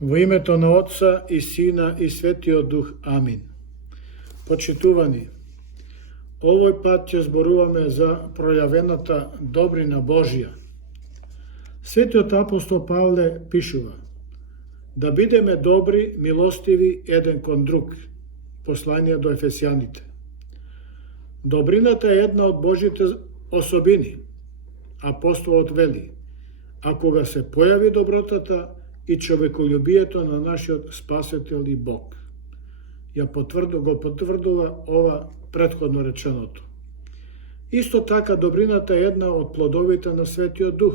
Во името на Отца и Сина и Светиот Дух. Амин. Почитувани, овој пат ќе зборуваме за пројавената добрина Божја. Светиот апостол Павле пишува: да бидеме добри, милостиви еден кон друг. Послание до Ефесијаните. Добрината е една од Божите особини. Апостолот вели: а кога се појави добротата и човеколюбието на нашиот Спасител и Бог. Го потврдува ова претходно реченото. Исто така добрината е една од плодовите на Светиот Дух,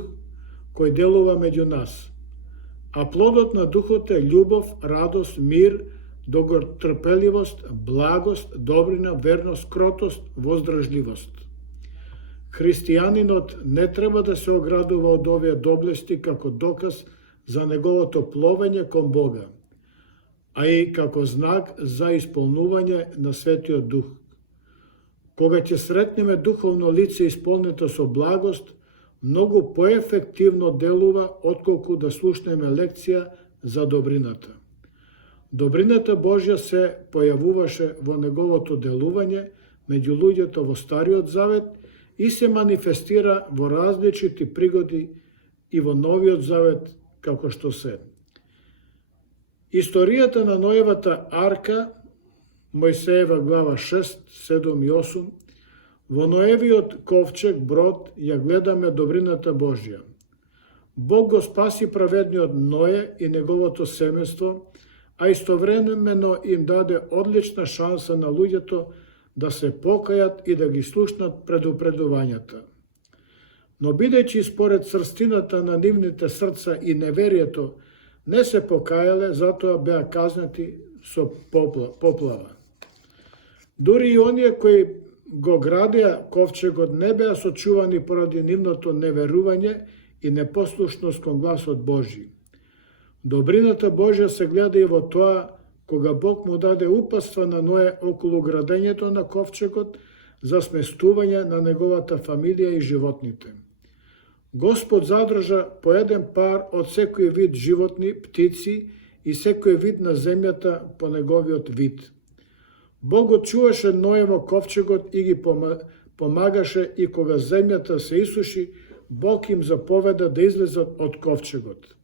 кој делува меѓу нас. А плодот на Духот е љубов, радост, мир, долготрпеливост, благост, добрина, верност, кротост, воздржливост. Христијанинот не треба да се оградува од овие доблести како доказ за неговото пловење кон Бога, а и како знак за исполнување на Светиот Дух. Кога ќе сретнеме духовно лице исполнето со благост, многу поефективно делува отколку да слушнеме лекција за добрината. Добрината Божја се појавуваше во неговото делување меѓу луѓето во Стариот Завет и се манифестира во различити пригоди и во Новиот Завет, како што се. Историјата на Ноевата арка, Мојсеева глава 6, 7 и 8, во Ноевиот ковчег брод ја гледаме добрината Божја. Бог го спаси праведниот Ное и неговото семејство, а истовремено им даде одлична шанса на луѓето да се покајат и да ги слушнат предупредувањата. Но бидејќи според црстината на нивните срца и неверието не се покаяле, затоа беа казнати со поплава. Дури и оние кои го градеа ковчегот не беа сочувани поради нивното неверување и непослушност кон гласот Божји. Добрината Божја се гледа и во тоа кога Бог му даде упатства на Ное околу градењето на ковчегот за сместување на неговата фамилија и животните. Господ задржа по еден пар од секој вид животни, птици и секој вид на земјата по неговиот вид. Бог го чуваше Ное во ковчегот и ги помагаше, и кога земјата се исуши, Бог им заповеда да излезат од ковчегот.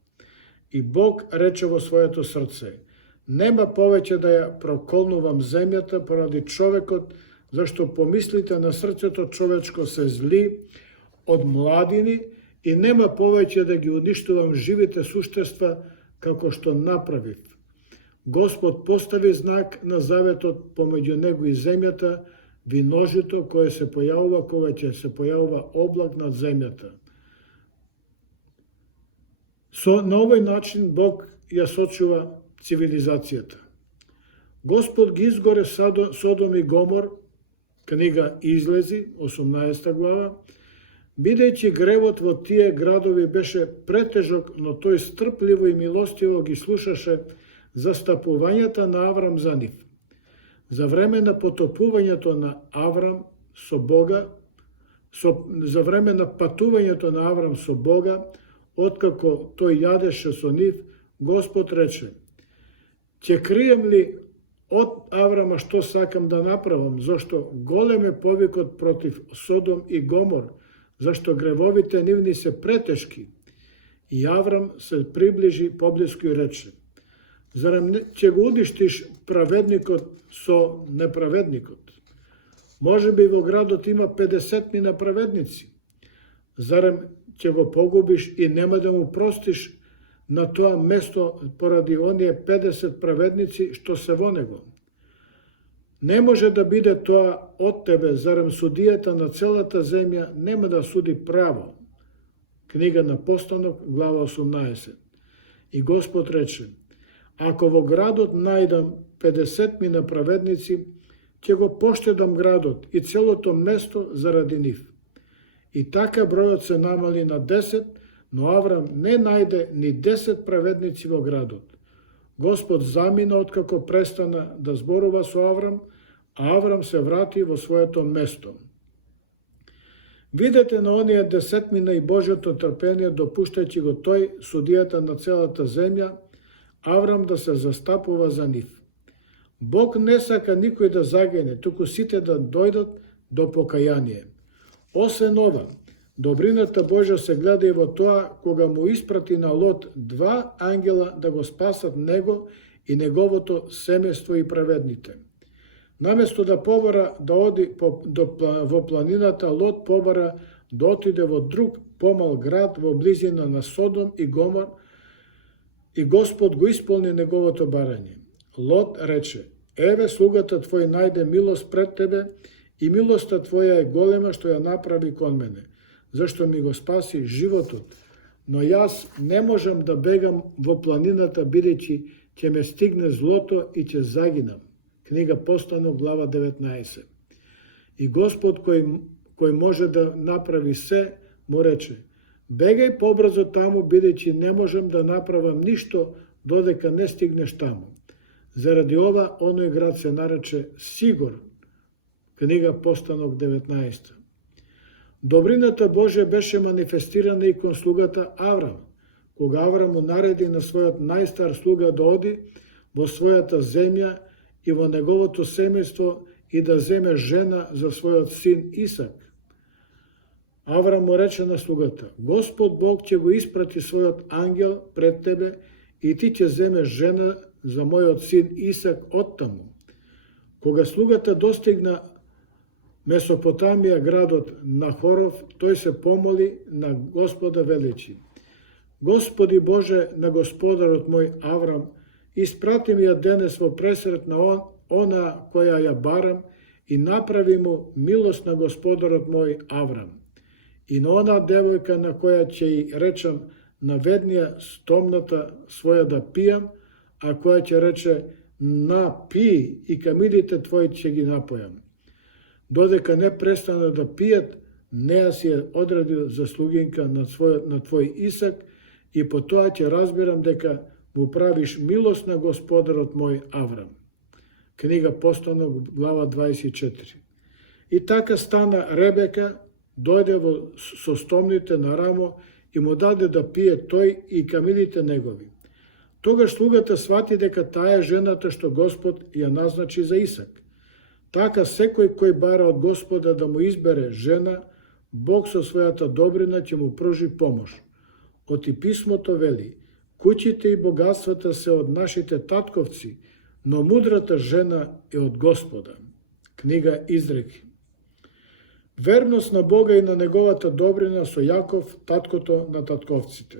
И Бог рече во своето срце: нема повеќе да ја проколнувам земјата поради човекот, зашто помислите на срцето човечко се зли од младини, и нема повеќе да ги уништувам живите суштества како што направив. Господ постави знак на заветот помеѓу него и земјата, виножито кое се појавува кога ќе се појавува облак над земјата. На овој начин Бог ја сочува цивилизацијата. Господ ги изгоре Содом и Гомор, книга Излези, 18 глава, бидејќи гревот во тие градови беше претежок, но тој стрпливо и милостиво ги слушаше застапувањата на Аврам за нив. За време на потопувањето на Аврам со Бога, за време на патувањето на Аврам со Бога, откако тој јадеше со нив, Господ рече: ќе крием ли од Аврама што сакам да направам, зашто голем е повикот против Содом и Гомор, зашто гревовите нивни се претешки. И Аврам се приближи поблиску и рече: зарем ќе го уништиш праведникот со неправедникот? Може би во градот има 50 неправедници. Зарем ќе го погубиш и нема да му простиш на тоа место поради оние 50 праведници што се во него? Не може да биде тоа од тебе, зарем судијата на целата земја нема да суди право? Книга на Постанок, глава 18. И Господ рече: ако во градот најдам 50 неправедници, ќе го поштедам градот и целото место заради нив. И така бројот се намали на 10, но Аврам не најде ни 10 праведници во градот. Господ замина откако престана да зборува со Аврам, а Аврам се врати во своето место. Видете на оние 10 и Божјото трпение, допуштајќи го тој судијата на целата земја, Аврам да се застапува за нив. Бог не сака никој да загине, туку сите да дојдат до покаяние. Освен ова, добрината Божја се гледа и во тоа кога му испрати на Лот 2 ангела да го спасат него и неговото семејство и праведните. Наместо да побара да оди во планината, Лот побара да отиде во друг помал град во близина на Содом и Гомор, и Господ го исполни неговото барање. Лот рече: еве, слугата твој најде милост пред тебе, и милоста твоја е голема што ја направи кон мене, зашто ми го спаси животот. Но јас не можам да бегам во планината, бидејќи ќе ме стигне злото и ќе загинам. Книга Постанок, глава 19. И Господ кој може да направи се, му рече: бегај побрзо таму, бидејќи не можам да направам ништо додека не стигнеш таму. Заради ова, оној град се нарече Сигор. Книга Постанок 19. Добрината Божја беше манифестирана и кон слугата Аврам, кога Аврам му нареди на својот најстар слуга да оди во својата земја и во неговото семејство и да земе жена за својот син Исак. Аврам му рече на слугата: Господ Бог ќе го испрати својот ангел пред тебе и ти ќе земеш жена за мојот син Исак оттаму. Кога слугата достигна Месопотамија, градот Нахоров, тој се помоли на Господа величи: Господи Боже на господарот мој Аврам, испрати ми ја денес во пресрет на она која ја барам и направи му милост на господарот мој Аврам. И на она девојка на која ќе и речам: наведнија стомната своја да пијам, а која ќе рече: на пи и камилите твои ќе ги напојам. Додека не престана да пијат, неа си ја одредил за слугинка на твој Исак, и по тоа ќе разберам дека му правиш милост на господарот мој Аврам. Книга Постанок, глава 24. И така стана Ребека, дојде со стомните на рамо и му даде да пие тој и камилите негови. Тогаш слугата свати дека таа е жената што Господ ја назначи за Исак. Така секој кој бара од Господа да му избере жена, Бог со својата добрина ќе му пружи помош. Оти писмото вели: куќите и богатствата се од нашите татковци, но мудрата жена е од Господа. Книга Изреки. Верност на Бога и на неговата добрина со Јаков, таткото на татковците.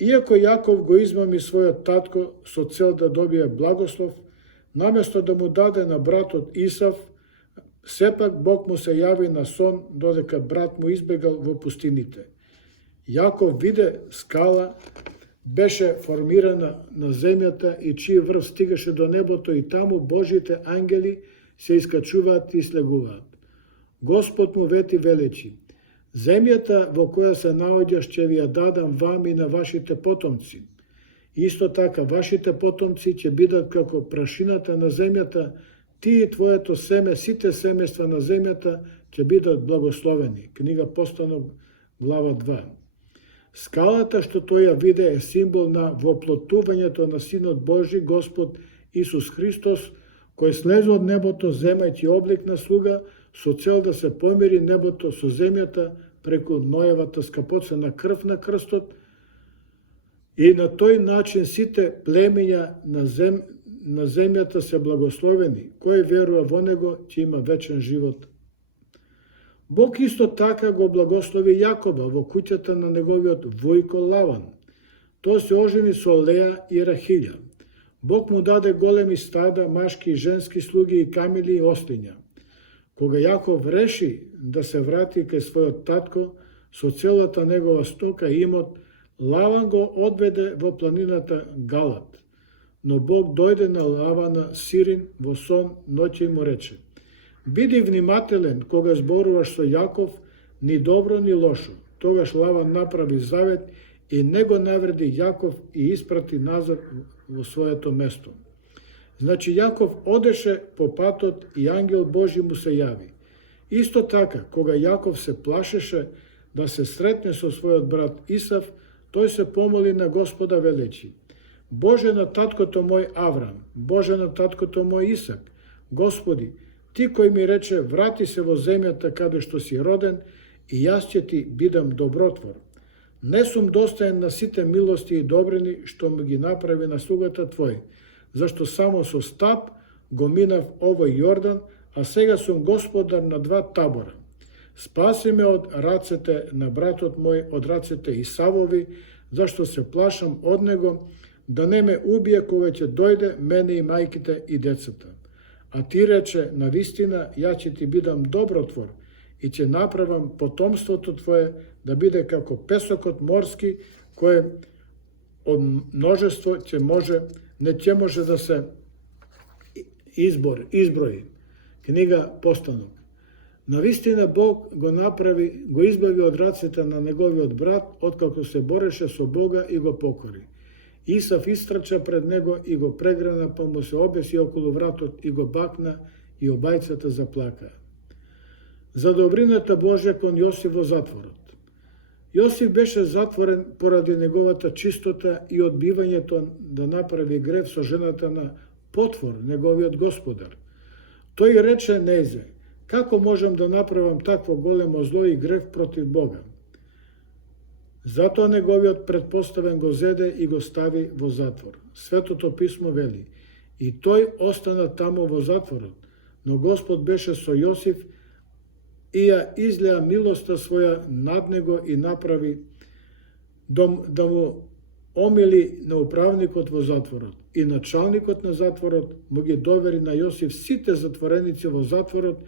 Иако Јаков го измами својот татко со цел да добие благослов, наместо да му даде на братот Исав, сепак Бог му се јави на сон додека брат му избегал во пустините. Јаков виде скала, беше формирана на земјата и чиј врв стигаше до небото, и таму Божите ангели се искачуваат и слегуваат. Господ му вети величи: земјата во која се наоѓаш ќе ви ја дадам вам и на вашите потомци. Исто така, вашите потомци ќе бидат како прашината на земјата, ти и твоето семе, сите семејства на земјата ќе бидат благословени. Книга Постанок, глава 2. Скалата што тој ја виде е символ на воплотувањето на Синот Божи, Господ Исус Христос, кој слезе од небото земајќи облик на слуга со цел да се помири небото со земјата преку Ноевата скапоцена крв на крстот, и на тој начин сите племиња на земјата се благословени. Кој верува во него ќе има вечен живот. Бог исто така го благослови Јакоба во куќата на неговиот војко Лаван. Тој се ожени со Леја и Рахилја. Бог му даде големи стада, машки и женски слуги и камили и ослиња. Кога Јаков реши да се врати кај својот татко со целата негова стока и имот, Лаван го одведе во планината Галат. Но Бог дојде на Лавана Сирин во сон ноќе и му рече: биди внимателен кога зборуваш со Јаков, ни добро ни лошо. Тогаш Лаван направи завет и не го навреди Јаков и испрати назад во своето место. Значи Јаков одеше по патот и ангел Божи му се јави. Исто така, кога Јаков се плашеше да се сретне со својот брат Исав, тој се помоли на Господа величи: Боже на таткото мој Аврам, Боже на таткото мој Исак, Господи, Ти кој ми рече, врати се во земјата каде што си роден, и јас ќе Ти бидам добротвор. Не сум достоен на сите милости и добрини што ми ги направи на слугата Твој, зашто само со стап го минав овој Јордан, а сега сум господар на 2 табора. Спаси ме од рацете на братот мој, од рацете Исавови, зашто се плашам од него, да не ме убие кога ќе дојде мене и мајките и децата. А Ти рече, навистина, ја ќе Ти бидам добротвор и ќе направам потомството Твое да биде како песокот морски, кое од множество не ќе може да се изброи. Книга Постанок. Навистина Бог го избави од рацете на неговиот брат, откако се бореше со Бога и го покори. Исав истрча пред него и го преграна, па му се обеси околу вратот и го бакна, и обајцата заплакаа. За добрината Божја кон Јосиф во затворот. Јосиф беше затворен поради неговата чистота и одбивањето да направи грев со жената на Потфор, неговиот господар. Тој рече нејзе, како можам да направам такво големо зло и грев против Бога? Затоа неговиот предпоставен го зеде и го стави во затвор. Светото писмо вели, и тој остана таму во затворот, но Господ беше со Јосиф и ја излеа милоста своја над него и направи да му омили на управникот во затворот. И началникот на затворот му ги довери на Јосиф сите затвореници во затворот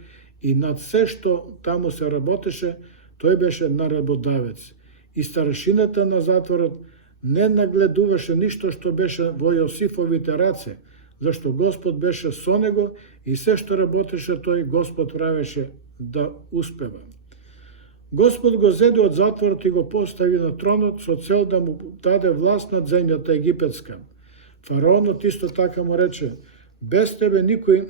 и над се што таму се работеше, тој беше наредбодавец. И старшината на затворот не нагледуваше ништо што беше во Јосифовите раце, зашто Господ беше со него и се што работеше тој, Господ правеше да успева. Господ го зеде од затворот и го постави на тронот со цел да му даде власт над земјата египетска. Фараонот исто така му рече, без тебе никој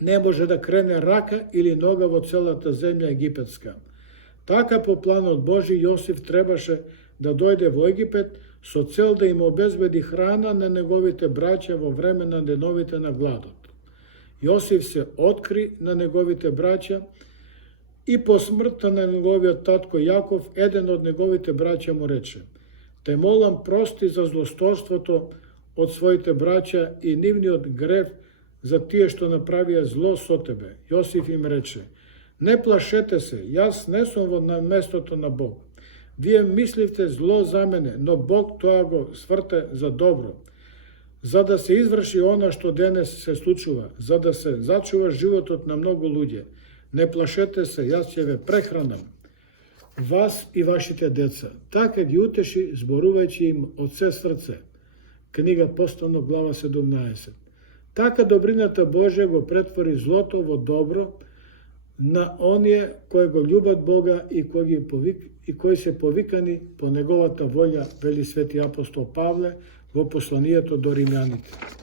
не може да крене рака или нога во целата земја египетска. Така по планот Божи Јосиф требаше да дојде во Египет со цел да им обезбеди храна на неговите браќа во време на деновите на гладот. Јосиф се откри на неговите браќа и по смртта на неговиот татко Јаков, еден од неговите браќа му рече, те молам прости за злосторството од своите браќа и нивниот грев за тие што направија зло со тебе. Јосиф им рече, не плашете се, јас не сум на местото на Бог. Вие мисливте зло за мене, но Бог тоа го сврте за добро, за да се изврши она што денес се случува, за да се зачува животот на многу луѓе. Не плашете се, јас ќе ве прехранам, вас и вашите деца. Така ги утеши, зборувајќи им од се срце. Книга Постанок, глава 17. Така добрината Божја го претвори злото во добро на оние кои го љубат Бога и кои се повикани по неговата волја, вели свети апостол Павле во посланието до римјаните.